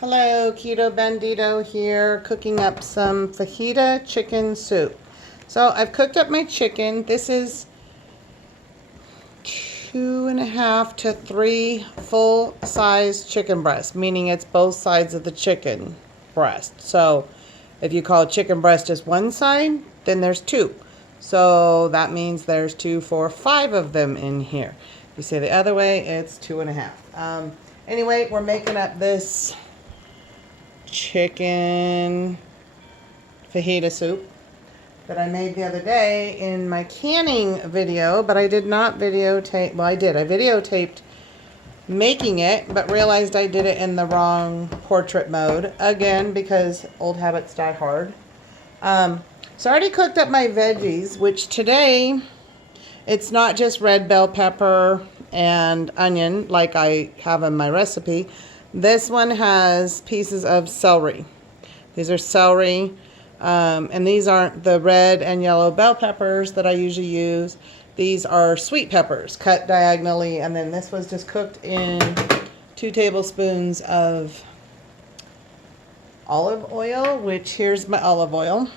Hello, Keto Bandito here, cooking up some fajita chicken soup. So I've cooked up my chicken. This is 2.5 to 3 full-size chicken breasts, meaning it's both sides of the chicken breast. So if you call chicken breast just one side, then there's two. So that means there's 2, 4, 5 of them in here. If you say the other way, it's 2.5. Anyway, we're making up this chicken fajita soup that I made the other day in my canning video, but I did not videotape. Well, I did. I videotaped making it, but realized I did it in the wrong portrait mode again because old habits die hard. So I already cooked up my veggies, which today it's not just red bell pepper and onion like I have in my recipe. This one has pieces of celery. These are celery, and these aren't the red and yellow bell peppers that I usually use. These are sweet peppers cut diagonally, and then this was just cooked in 2 tablespoons of olive oil, which here's my olive oil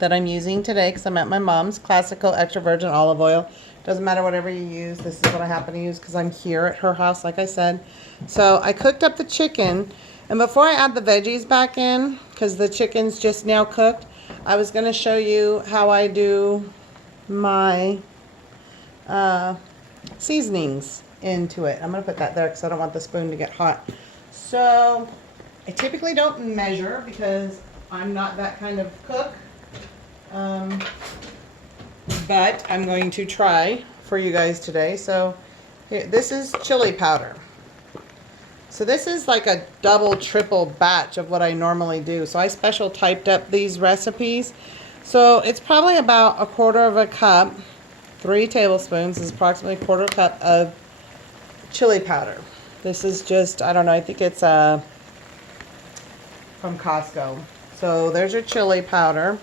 that I'm using today because I'm at my mom's. Classical extra virgin olive oil. Doesn't matter whatever you use. This is what I happen to use because I'm here at her house, like I said. So I cooked up the chicken. And before I add the veggies back in, because the chicken's just now cooked, I was going to show you how I do my seasonings into it. I'm going to put that there because I don't want the spoon to get hot. So I typically don't measure because I'm not that kind of cook. But I'm going to try for you guys today. So here, this is chili powder. So this is like a double, triple batch of what I normally do. So I special typed up these recipes. So it's probably about 1/4 cup, 3 tablespoons is approximately 1/4 cup of chili powder. This is just, I don't know, I think it's from Costco. So there's your chili powder.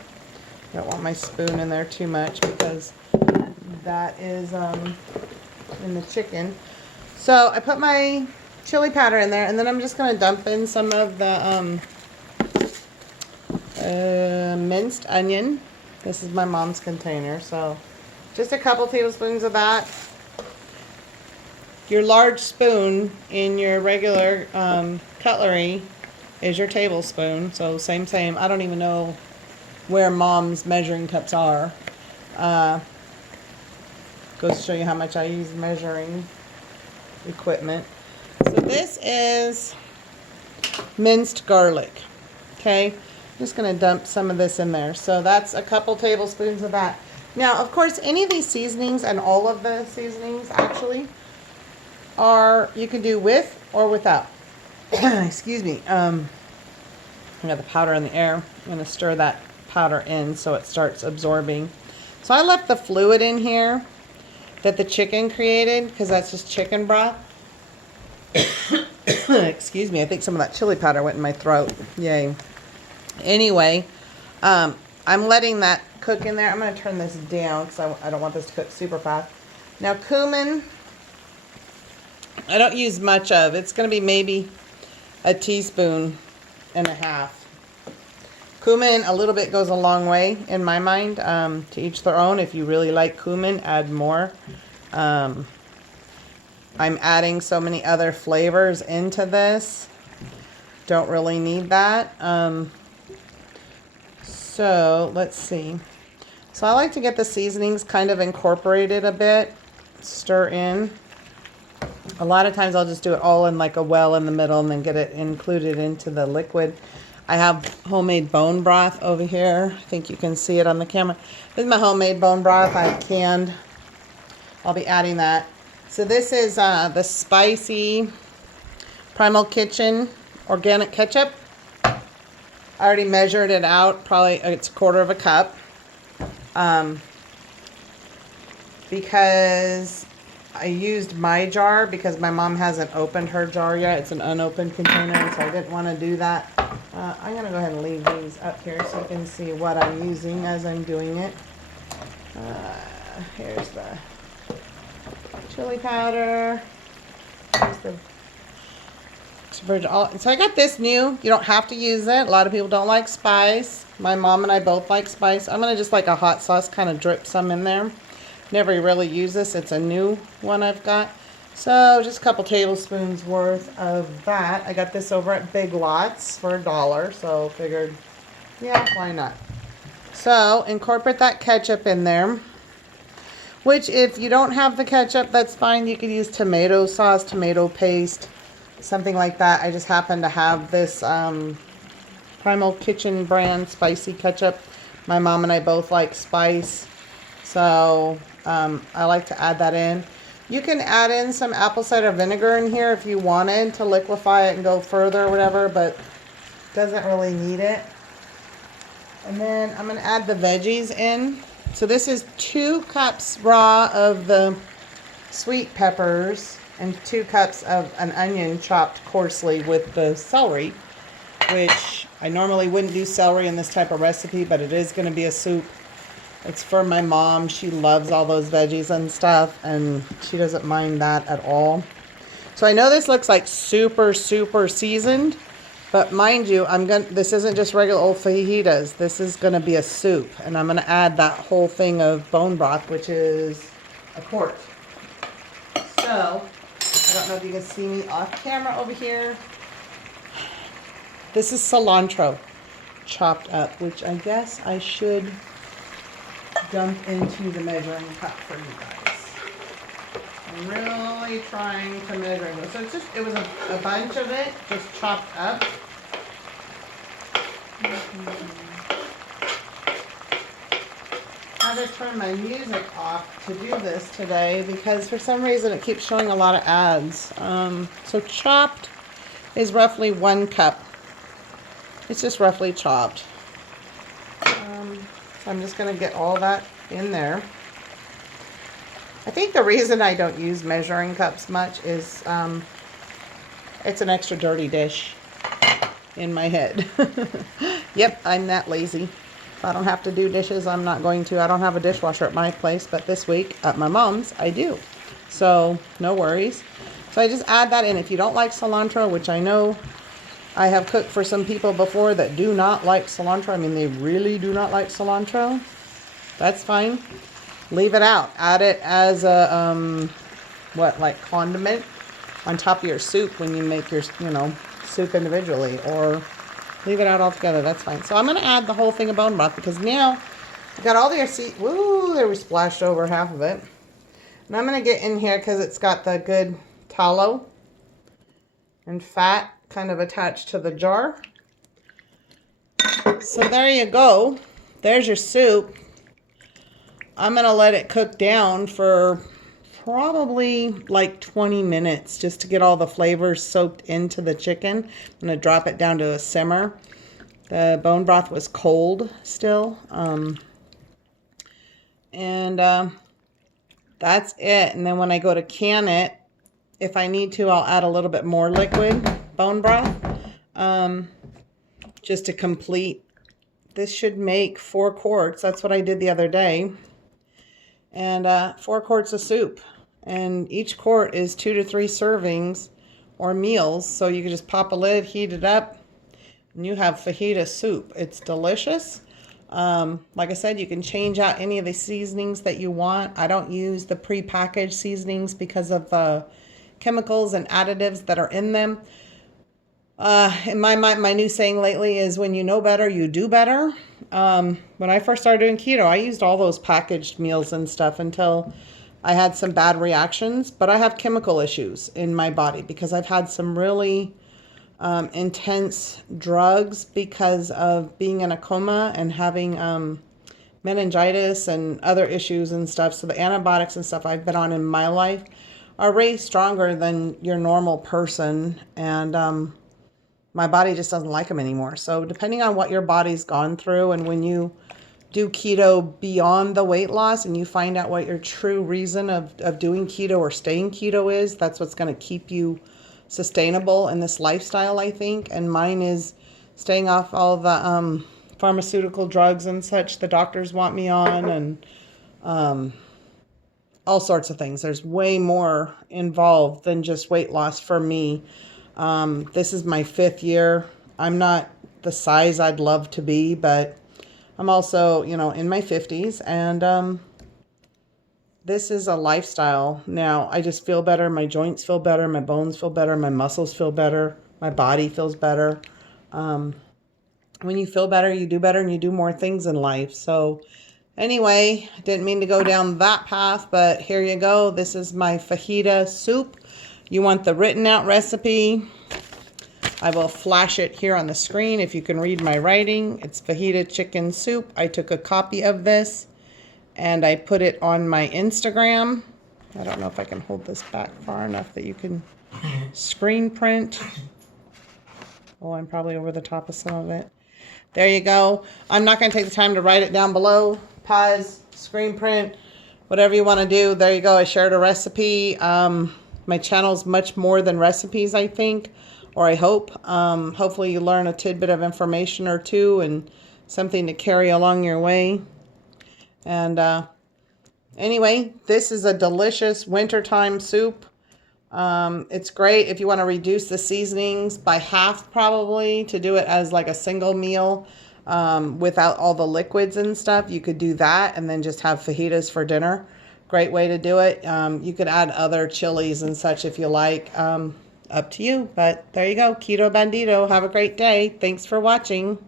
I don't want my spoon in there too much because that is in the chicken. So I put my chili powder in there, and then I'm just going to dump in some of the minced onion. This is my mom's container, so just a couple tablespoons of that. Your large spoon in your regular cutlery is your tablespoon, so same. I don't even know where mom's measuring cups are. Goes to show you how much I use measuring equipment. So this is minced garlic. Okay, I'm just going to dump some of this in there. So that's a couple tablespoons of that. Now, of course, any of these seasonings, and all of the seasonings actually, are you can do with or without. Excuse me. I got the powder in the air. I'm going to stir that powder in so it starts absorbing. So I left the fluid in here that the chicken created because that's just chicken broth. Excuse me, I think some of that chili powder went in my throat. Yay. Anyway, I'm letting that cook in there. I'm going to turn this down because I don't want this to cook super fast. Now cumin, I don't use much of. It's going to be maybe 1.5 teaspoons. Cumin, a little bit goes a long way in my mind. To each their own. If you really like cumin, add more. I'm adding so many other flavors into this. Don't really need that. So let's see. So I like to get the seasonings kind of incorporated a bit. Stir in. A lot of times I'll just do it all in like a well in the middle and then get it included into the liquid. I have homemade bone broth over here. I think you can see it on the camera. This is my homemade bone broth. I've canned. I'll be adding that. So this is the spicy Primal Kitchen organic ketchup. I already measured it out. Probably it's 1/4 cup. Because I used my jar because my mom hasn't opened her jar yet. It's an unopened container, so I didn't want to do that. I'm going to go ahead and leave these up here so you can see what I'm using as I'm doing it. Here's the chili powder. Here's the So I got this new. You don't have to use it. A lot of people don't like spice. My mom and I both like spice. I'm going to just like a hot sauce, kind of drip some in there. Never really use this. It's a new one I've got. So just a couple tablespoons worth of that. I got this over at Big Lots for $1. So figured, yeah, why not? So incorporate that ketchup in there. Which if you don't have the ketchup, that's fine. You could use tomato sauce, tomato paste, something like that. I just happen to have this Primal Kitchen brand spicy ketchup. My mom and I both like spice. So I like to add that in. You can add in some apple cider vinegar in here if you wanted to liquefy it and go further or whatever, but doesn't really need it. And then I'm going to add the veggies in. So this is 2 cups raw of the sweet peppers and 2 cups of an onion chopped coarsely with the celery, which I normally wouldn't do celery in this type of recipe, but it is going to be a soup. It's for my mom. She loves all those veggies and stuff, and she doesn't mind that at all. So I know this looks like super, super seasoned, but mind you, this isn't just regular old fajitas. This is going to be a soup, and I'm going to add that whole thing of bone broth, which is a quart. So, I don't know if you can see me off camera over here. This is cilantro chopped up, which I guess I should dump into the measuring cup for you guys. I'm really trying to measure it. So it was a bunch of it, just chopped up. I had to turn my music off to do this today because for some reason it keeps showing a lot of ads. So chopped is roughly 1 cup. It's just roughly chopped. So I'm just going to get all that in there. I think the reason I don't use measuring cups much is it's an extra dirty dish in my head. Yep, I'm that lazy. If I don't have to do dishes, I'm not going to. I don't have a dishwasher at my place, but this week at my mom's, I do. So no worries. So I just add that in. If you don't like cilantro, which I know I have cooked for some people before that do not like cilantro. I mean, they really do not like cilantro. That's fine. Leave it out. Add it as a, like condiment on top of your soup when you make your, soup individually. Or leave it out altogether. That's fine. So I'm going to add the whole thing of bone broth because now I've got all the woo, there we splashed over half of it. And I'm going to get in here because it's got the good tallow and fat kind of attached to the jar. So there you go. There's your soup. I'm going to let it cook down for probably like 20 minutes just to get all the flavors soaked into the chicken. I'm going to drop it down to a simmer. The bone broth was cold still. That's it. And then when I go to can it, if I need to, I'll add a little bit more liquid bone broth just to complete. This should make 4 quarts. That's what I did the other day. And 4 quarts of soup. And each quart is 2 to 3 servings or meals. So you can just pop a lid, heat it up, and you have fajita soup. It's delicious. Like I said, you can change out any of the seasonings that you want. I don't use the pre-packaged seasonings because of the chemicals and additives that are in them. In my mind, my new saying lately is when you know better, you do better. When I first started doing keto, I used all those packaged meals and stuff until I had some bad reactions. But I have chemical issues in my body because I've had some really intense drugs because of being in a coma and having meningitis and other issues and stuff. So the antibiotics and stuff I've been on in my life are way stronger than your normal person. And my body just doesn't like them anymore. So depending on what your body's gone through, and when you do keto beyond the weight loss and you find out what your true reason of doing keto or staying keto is, that's what's going to keep you sustainable in this lifestyle, I think. And mine is staying off all the pharmaceutical drugs and such the doctors want me on, and all sorts of things. There's way more involved than just weight loss for me. This is my 5th year. I'm not the size I'd love to be, but I'm also, you know, in my 50s, and this is a lifestyle. Now, I just feel better. My joints feel better. My bones feel better. My muscles feel better. My body feels better. When you feel better, you do better and you do more things in life. So anyway, I didn't mean to go down that path, but here you go. This is my fajita soup. You want the written out recipe? I will flash it here on the screen if you can read my writing. It's fajita chicken soup. I took a copy of this and I put it on my Instagram. I don't know if I can hold this back far enough that you can screen print. Oh, I'm probably over the top of some of it. There you go. I'm not going to take the time to write it down below. Pause, screen print, whatever you want to do. There you go. I shared a recipe. My channel's much more than recipes, I think, or I hope. Hopefully you learn a tidbit of information or two and something to carry along your way. And anyway, this is a delicious wintertime soup. It's great if you want to reduce the seasonings by half, probably, to do it as like a single meal without all the liquids and stuff. You could do that and then just have fajitas for dinner. Great way to do it. You could add other chilies and such if you like. Up to you. But there you go. Keto Bandito. Have a great day. Thanks for watching.